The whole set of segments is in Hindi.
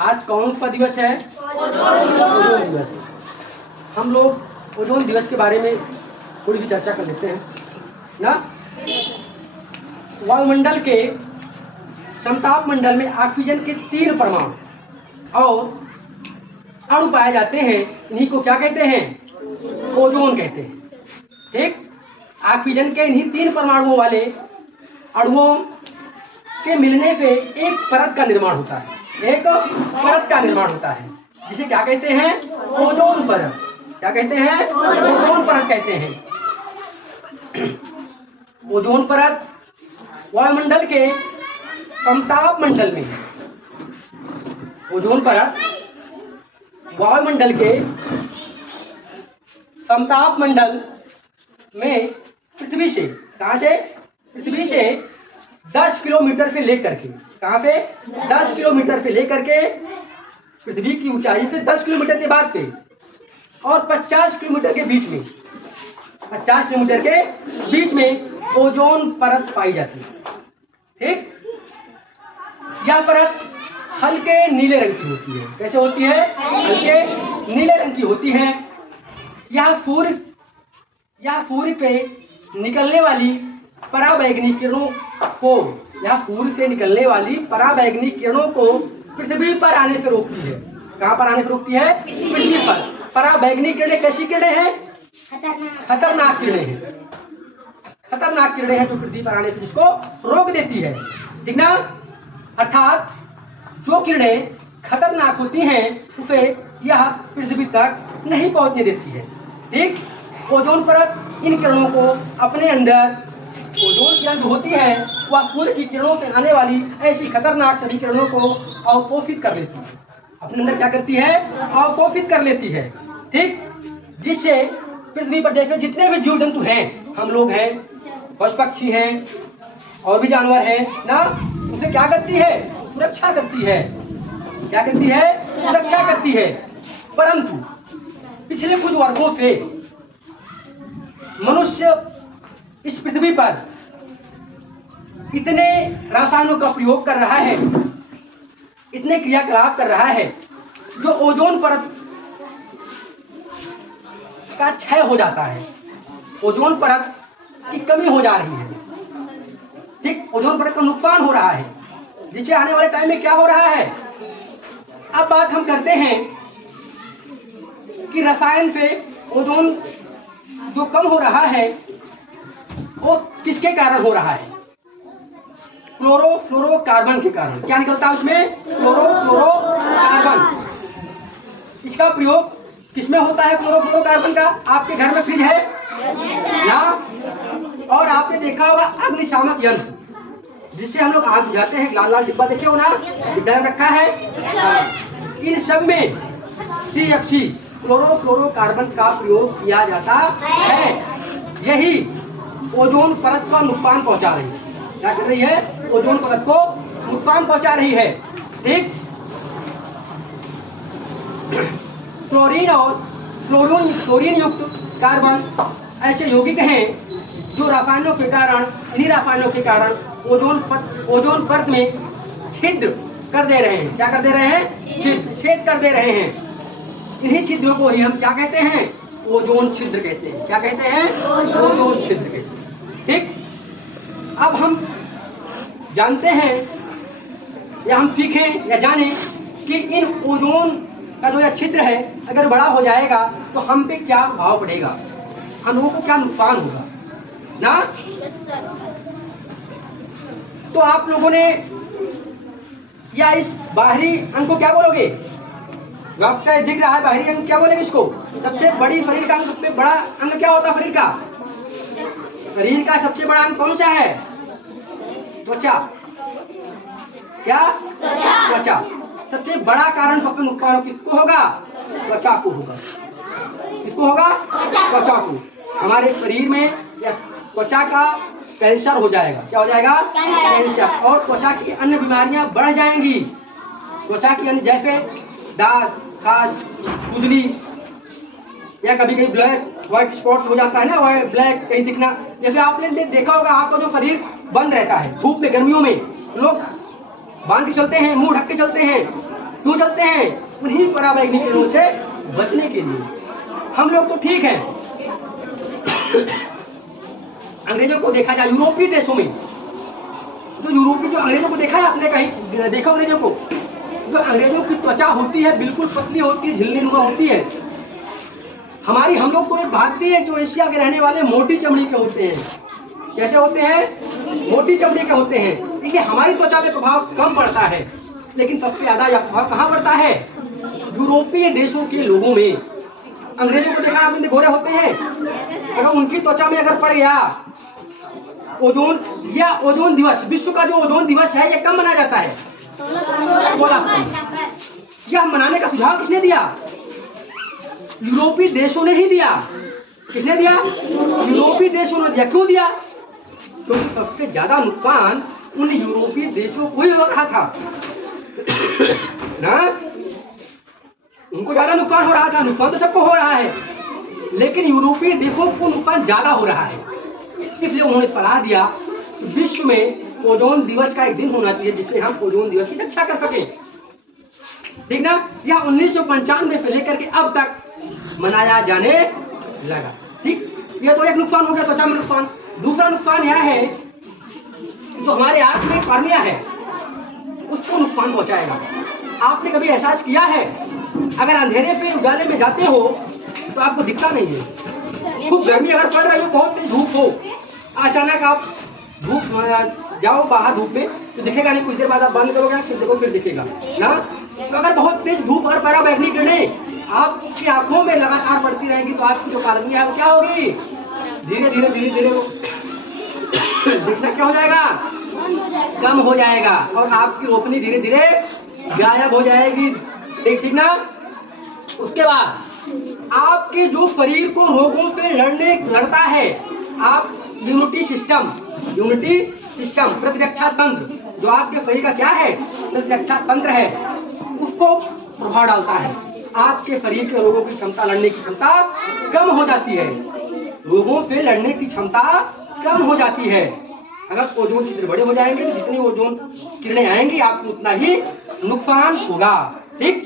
आज कौन सा दिवस है? ओजोन दिवस। हम लोग ओजोन दिवस के बारे में थोड़ी सी चर्चा कर लेते हैं ना। वायुमंडल के समताप मंडल में ऑक्सीजन के 3 परमाणु और अणु पाए जाते हैं। इन्हीं को क्या कहते हैं? ओजोन कहते हैं। ठीक, ऑक्सीजन के इन्हीं 3 परमाणुओं वाले अणुओं के मिलने से एक परत का निर्माण होता है। एक परत का निर्माण होता है जिसे क्या कहते हैं? ओजोन परत। क्या कहते हैं? ओजोन परत कहते हैं। ओजोन परत वायुमंडल के समताप मंडल में, ओजोन परत वायुमंडल के समताप मंडल में पृथ्वी से, कहां से? पृथ्वी से 10 किलोमीटर से लेकर के, कहां पे? 10 किलोमीटर से लेकर के, पृथ्वी की ऊंचाई से 10 किलोमीटर के बाद पे और 50 किलोमीटर के बीच में, 50 किलोमीटर के बीच में ओजोन परत पाई जाती है। ठीक, यह परत हल्के नीले रंग की होती है। कैसे होती है? हल्के नीले रंग की होती है। यह सूर्य पे निकलने वाली पराबैंगनी किरणों को, यह सूर्य से निकलने वाली पराबैंगनी किरणों को पृथ्वी पर आने से रोकती है। कहां पर आने से रोकती है? पृथ्वी पर। पराबैंगनी किरणें कैसी किरणें हैं? खतरनाक किरणें हैं। खतरनाक किरणें हैं जो पृथ्वी पर आने से जिसको रोक देती है। ठीक ना? अर्थात जो किरणें खतरनाक होती हैं उसे यह पृथ्वी तक नहीं पहुंचने देती है। ठीक, ओजोन परत इन किरणों को अपने अंदर, ओजोन किरण जो होती है वह सूर्य की किरणों से आने वाली ऐसी खतरनाक सभी किरणों को अवशोषित कर लेती है। अपने अंदर क्या करती है? अवशोषित कर लेती है। ठीक, जिससे पृथ्वी पर देखो जितने भी जीव जंतु हैं, हम लोग हैं, पशु पक्षी हैं और भी जानवर हैं ना, उसे क्या करती है? सुरक्षा करती है। क्या करती है? सुरक्षा करती है। परंतु पिछले कुछ वर्षों से मनुष्य इस पृथ्वी पर इतने रसायनों का प्रयोग कर रहा है, इतने क्रियाकलाप कर रहा है जो ओजोन परत का क्षय हो जाता है। ओजोन परत की कमी हो जा रही है। ठीक, ओजोन परत का नुकसान हो रहा है, जिससे आने वाले टाइम में क्या हो रहा है। अब बात हम करते हैं कि रसायन से ओजोन जो कम हो रहा है वो किसके कारण हो रहा है? क्लोरोफ्लोरोकार्बन के कारण। क्या निकलता है उसमें? क्लोरोफ्लोरोकार्बन। इसका प्रयोग किसमें होता है? क्लोरोफ्लोरोकार्बन का आपके घर में फ्रिज है ना, और आपने देखा होगा अग्निशामक यंत्र जिससे हम लोग आग बुझाते हैं। लाल लाल डिब्बा देखे हो ना, डर रखा है। इन सब में CFC क्लोरोफ्लोरोकार्बन का प्रयोग किया जाता है। यही ओजोन परत का नुकसान पहुंचा रही है। क्या कर रही है? ओजोन परत को नुकसान पहुंचा रही है। ठीक, क्लोरीन और फ्लोरीन युक्त कार्बन ऐसे यौगिक हैं जो रासायनों के कारण, इन्हीं रासायनों के कारण ओजोन परत में छिद्र कर दे रहे हैं। क्या कर दे रहे हैं? छेद कर दे रहे हैं। इन्हीं छिद्रों को ही हम क्या कहते हैं? ओजोन छिद्र कहते हैं। क्या कहते हैं? ओजोन छिद्र कहते हैं। ठीक, अब हम जानते हैं या हम सीखें या जानें कि इन ओजोन का जो यह छिद्र है अगर बड़ा हो जाएगा तो हम पे क्या प्रभाव पड़ेगा, हम लोगों को क्या नुकसान होगा ना। तो आप लोगों ने या इस बाहरी अंग को क्या बोलोगे? जो आपका दिख रहा है बाहरी अंग, क्या बोलेंगे इसको? सबसे बड़ी शरीर का अंग, सबसे बड़ा अंग क्या होता है शरीर का? शरीर का सबसे बड़ा अंग कौन सा है? त्वचा। क्या? त्वचा। सबसे बड़ा कारण सबसे नुकसान किसको होगा? त्वचा को होगा। किसको होगा? त्वचा को। हमारे शरीर में या त्वचा का कैंसर हो जाएगा। क्या हो जाएगा? कैंसर। और त्वचा की अन्य बीमारियां बढ़ जाएंगी। त्वचा की अन्य जैसे दाग, खाज, खुजली या कभी कभी ब्लैक व्हाइट स्पॉट हो जाता है ना, वह ब्लैक कहीं दिखना। जैसे आपने देखा होगा आपका जो शरीर बंद रहता है धूप में, गर्मियों में लोग बांध के चलते हैं, मुंह ढक के चलते हैं क्यों जलते हैं? उन्हीं पराबैंगनी किरणों से बचने के लिए। हम लोग तो ठीक है। अंग्रेजों को देखा जाए यूरोपीय देशों में, जो अंग्रेजों को देखा है आपने, कहीं देखा अंग्रेजों को? जो अंग्रेजों की त्वचा होती है बिल्कुल पतली होती है, झिल्ली नुमा होती है। हम लोग तो एक भारतीय जो एशिया के रहने वाले मोटी चमड़ी के होते हैं। कैसे होते हैं? मोटी चमड़ी के होते हैं। इसलिए हमारी त्वचा में प्रभाव कम पड़ता है, लेकिन सबसे ज्यादा यह प्रभाव कहाँ पड़ता है? यूरोपीय देशों के लोगों में। अंग्रेजों को देखा आपने, गोरे होते हैं, अगर उनकी त्वचा में अगर पड़ गया ओजोन, या ओजोन दिवस, विश्व का जो ओजोन दिवस है, ये कब मनाया जाता है? 16 यह मनाने का सुझाव किसने दिया? यूरोपीय देशों ने ही दिया। किसने दिया? यूरोपीय देशों ने दिया। क्यों दिया? क्योंकि सबसे ज्यादा नुकसान उन यूरोपीय देशों को ही हो रहा था ना। उनको ज्यादा नुकसान हो रहा था। नुकसान तो सबको हो रहा है, लेकिन यूरोपीय देशों को नुकसान ज्यादा हो रहा है। इसलिए उन्होंने सलाह दिया कि विश्व में ओजोन दिवस का एक दिन होना चाहिए जिससे हम ओजोन दिवस की रक्षा कर सकें। ठीक ना? यह 1995 से लेकर के अब तक मनाया जाने लगा। ठीक, ये तो एक नुकसान हो गया, त्वचा में नुकसान। दूसरा नुकसान यह है जो हमारे आंख में कॉर्निया है उसको नुकसान पहुंचाएगा। आपने कभी एहसास किया है, अगर अंधेरे पे उजाले में जाते हो तो आपको दिखता नहीं है। खूब गर्मी अगर पड़ रही हो, बहुत तेज धूप हो, अचानक आप धूप जाओ बाहर धूप में तो दिखेगा नहीं। कुछ देर बाद आप बंद करोगे, फिर देखो, फिर दिखेगा ना। तो अगर बहुत तेज धूप और पराबैंगनी किरणें आपकी आंखों में लगातार पड़ती रहेंगी तो आपकी जो कॉर्निया है वो क्या होगी? धीरे धीरे दिखना क्या हो जाएगा? कम हो जाएगा, और आपकी रोशनी धीरे धीरे गायब हो जाएगी। ठीक ना? उसके बाद आपके जो शरीर को रोगों से लड़ता है, आप इम्यूनिटी सिस्टम, प्रतिरक्षा तंत्र, जो आपके शरीर का क्या है? प्रतिरक्षा तंत्र है, उसको प्रभाव डालता है। आपके शरीर के रोगों की क्षमता, लड़ने की क्षमता कम हो जाती है। रोगों से लड़ने की क्षमता कम हो जाती है। अगर ओजोन छिद्र बड़े हो जाएंगे तो जितनी ओजोन किरणें आएंगी आपको उतना ही नुकसान होगा। ठीक,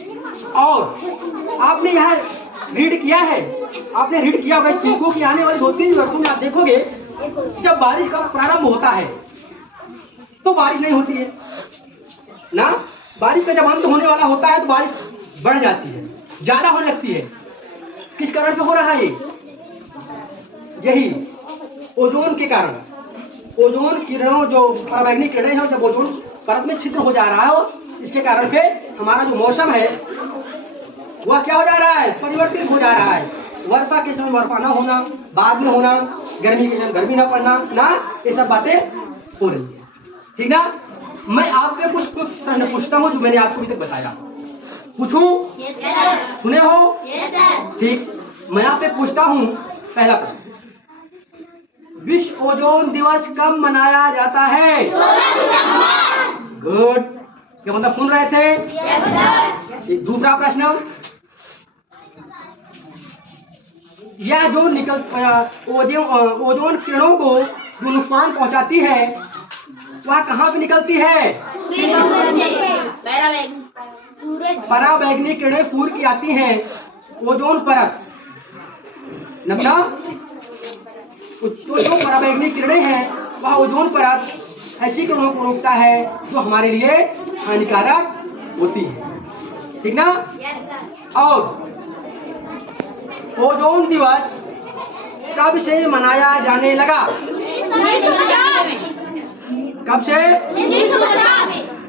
और आपने यह रीड किया होगा इस चीज को कि आने वाले 2-3 वर्षों में आप देखोगे जब बारिश का प्रारंभ होता है तो बारिश नहीं होती है ना। बारिश का जब अंत होने वाला होता है तो बारिश बढ़ जाती है, ज्यादा होने लगती है। किस कारण से हो रहा है? यही ओजोन के कारण। ओजोन किरणों, जो पराबैंगनी किरणें हैं, जब ओजोन परत में छिद्र हो जा रहा हो, इसके कारण से हमारा जो मौसम है वह क्या हो जा रहा है? परिवर्तित हो जा रहा है। वर्षा के समय वर्षा न होना, बाद में होना, गर्मी के समय गर्मी न पड़ना ना, ये सब बातें हो रही है। ठीक ना? मैं आपसे कुछ प्रश्न पूछता हूँ जो मैंने आपको अभी तक बताया। पूछूं? सुने हो? ठीक, मैं आपसे पूछता हूँ पहला प्रश्न, विश्व ओजोन दिवस कब मनाया जाता है? गुड, क्या मतलब सुन रहे थे? एक दूसरा प्रश्न, यह जो ओजोन किरणों को जो नुकसान पहुंचाती है वह कहाँ से निकलती है? पराबैंगनी किरणें सूर्य की आती हैं ओजोन परत। तो जो पराबैंगनी किरणें हैं वह ओजोन परत ऐसी किरणों को रोकता है जो हमारे लिए हानिकारक होती है। ठीक ना? और ओजोन दिवस कब से मनाया जाने लगा? कब से?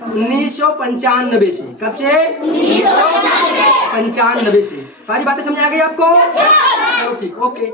1995 से। कब से? 1995 से। सारी बातें समझ आ गई आपको? ठीक, ओके।